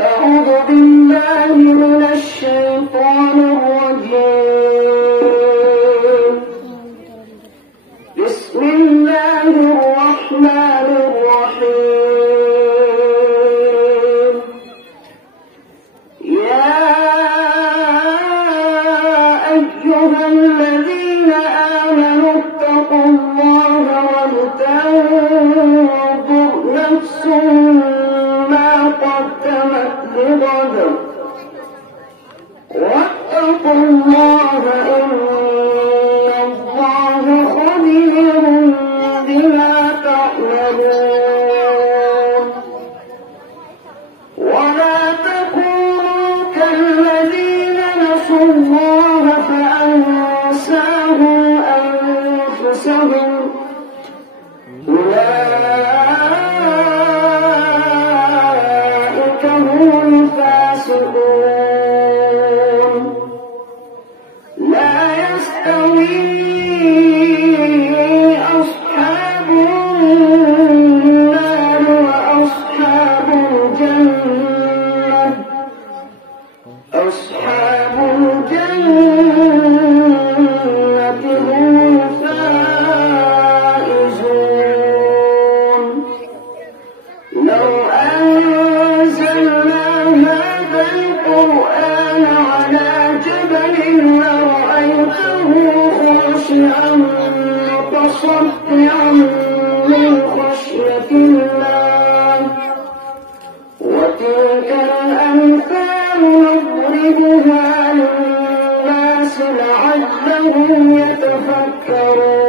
أعوذ بالله من الشيطان الرجيم. بسم الله الرحمن الرحيم. يا أيها الذين آمنوا اتقوا الله ولتنظر نفس ما قدمت لغد واتقوا الله إن الله خبير بما تعملون. ولا تكونوا كالذين نسوا الله فأنساهم أنفسهم أولئك هم الفاسقون. لا يستوي أصحاب النار وأصحاب الجنة. أصحاب الجنة هم الفائزون. لو أنزلنا هذا القرآن على جبل لرأيته خاشعا متصدعا من خشية الله. وتلك الأمثال نضربها للناس لعلهم يتفكرون.